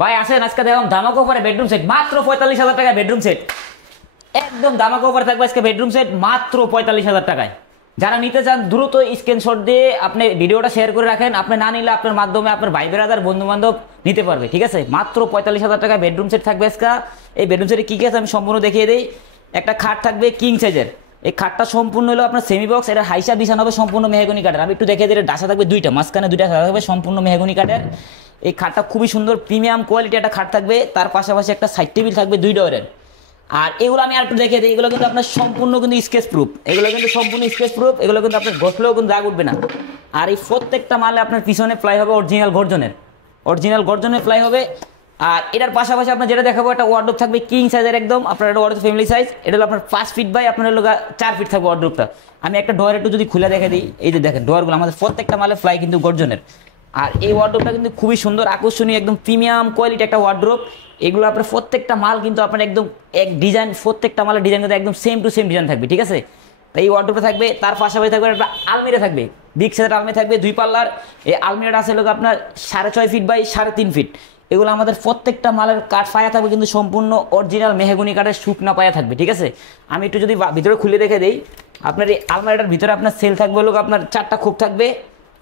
ভাই আসেন আজকে দেখুন ধামাকা অফারে বেডরুম সেট মাত্র 45,000 টাকায় বেডরুম সেট। একদম ধামাকা অফার থাকবে আজকে বেডরুম সেট মাত্র 45,000 টাকায়। যারা নিতে চান দ্রুত স্ক্রিনশট দিয়ে আপনি ভিডিওটা শেয়ার করে রাখেন। আপনি না নিলে আপনার মাধ্যমে আপনার ভাই বেরাদার বন্ধু বান্ধব নিতে পারবে, ঠিক আছে? মাত্র 45,000 টাকায় বেডরুম সেট থাকবে আজকে। এই বেডরুম সেটে কী কী আছে আমি সম্পূর্ণ দেখিয়ে দিই। একটা খাট থাকবে কিং সাইজের, এই খাটটা সম্পূর্ণ হলো আপনার সেমি বক্স, এটা হাইসা বিছানো হবে সম্পূর্ণ মেহগনি কাঠের। আমি একটু দেখিয়ে দিই, ডাসা থাকবে দুইটা, মাঝখানে দুইটা থাকবে সম্পূর্ণ মেহগনি কাঠের। এই খাটটা খুবই সুন্দর প্রিমিয়াম কোয়ালিটি একটা খাট থাকবে। তার পাশাপাশি একটা সাইড টেবিল থাকবে 2 ডোরের। আর এগুলো আমি আর একটু দেখিয়ে দিই, এগুলো কিন্তু আপনার সম্পূর্ণ কিন্তু স্কেচ প্রুফ, এগুলো কিন্তু সম্পূর্ণ স্কেচ প্রুফ, এগুলো কিন্তু আপনার ঘষলেও কিন্তু দাগ উঠবে না। আর এই প্রত্যেকটা মালে আপনার পিছনে প্লাই হবে অরিজিনাল গর্জনের প্লাই হবে। আর এটার পাশাপাশি আপনার যেটা দেখাবো একটা ওয়ার্ডরোব থাকবে কিং সাইজের একদম, আপনার একটা ওয়ার্ডরোব ফ্যামিলি সাইজ। এটা হলো আপনার 5 ফিট বাই আপনার হলো 4 ফিট থাকবে ওয়ার্ডরোবটা। আমি একটা ডোর একটু যদি খুলে দেখে দিই, এই যে দেখেন ডোরগুলো আমাদের প্রত্যেকটা মালে প্লাই কিন্তু গর্জনের। আর এই ওয়ার্ডরোবটা কিন্তু খুবই সুন্দর আকর্ষণীয় একদম প্রিমিয়াম কোয়ালিটি একটা ওয়ার্ডরোব। এগুলো আপনার প্রত্যেকটা মাল কিন্তু আপনার একদম এক ডিজাইন, প্রত্যেকটা মালের ডিজাইন কিন্তু একদম সেম টু সেম ডিজাইন থাকবে, ঠিক আছে? তাই এই ওয়ার্ডরোবটা থাকবে। তার পাশাপাশি থাকবে একটা আলমিরা থাকবে, বিগ সাইজের আলমিরা থাকবে 2 পাল্লার। এই আলমিরাটা আছে লোক আপনার 6.5 ফিট বাই 3.5 ফিট। এগুলো আমাদের প্রত্যেকটা মালের কাঠ পায়া থাকবে কিন্তু সম্পূর্ণ অরিজিনাল মেহগনি কাঠের শুকনা পায়া থাকবে, ঠিক আছে? আমি একটু যদি ভিতরে খুলে দেখে দিই, আপনার এই আলমারিটার ভিতরে আপনার সেল থাকবে লোক আপনার 4টা খোপ থাকবে।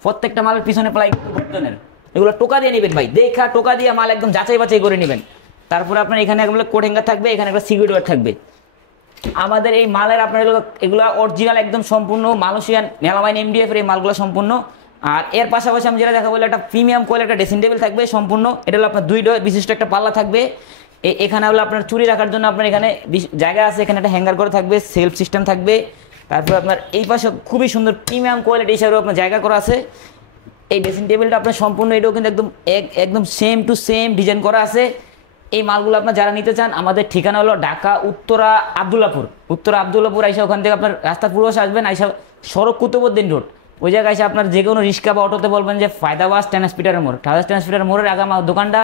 প্রত্যেকটা মালের পিছনে প্রায় গর্জনের। এগুলো টোকা দিয়ে নেবেন ভাই, দেখা টোকা দিয়ে মাল একদম যাচাই বাছাই করে নেবেন। তারপরে আপনার এখানে কোট হ্যাঙ্গার থাকবে, এখানে একটা সিকিউরিটি গার্ড থাকবে। আমাদের এই মালের আপনার এগুলো অরিজিনাল একদম সম্পূর্ণ মালয়েশিয়ান মেলামাইন এমডিএফ এর এই মালগুলো সম্পূর্ণ। আর এর পাশাপাশি আমি যেটা দেখাবো একটা প্রিমিয়াম কোয়ালিটির একটা ড্রেসিং টেবিল থাকবে সম্পূর্ণ। এটা হলো আপনার 2 ডোর বিশিষ্ট একটা পাল্লা থাকবে। এখানে হলো আপনার চুরি রাখার জন্য আপনার এখানে জায়গা আছে, এখানে একটা হ্যাঙ্গার করে থাকবে, সেলফ সিস্টেম থাকবে। তারপর আপনার এই পাশে খুবই সুন্দর প্রিমিয়াম কোয়ালিটি হিসাবে আপনার জায়গা করা আছে। এই ড্রেসিং টেবিলটা আপনার সম্পূর্ণ এটাও কিন্তু একদম সেম টু সেম ডিজাইন করা আছে। এই মালগুলো আপনার যারা নিতে চান, আমাদের ঠিকানা হলো ঢাকা উত্তরা আবদুল্লাপুর আইসা ওখান থেকে আপনার রাস্তার পূর্ব পাশে আসবেন, আইসা সড়ক কুতুবউদ্দিন রোড ওই জায়গায় এসে আপনার যে কোনো রিক্সা বা অটোতে বলবেন যে ফায়দাবাস ট্রান্সপিটারের মোড়, মোড়ের আগে আমার দোকানটা।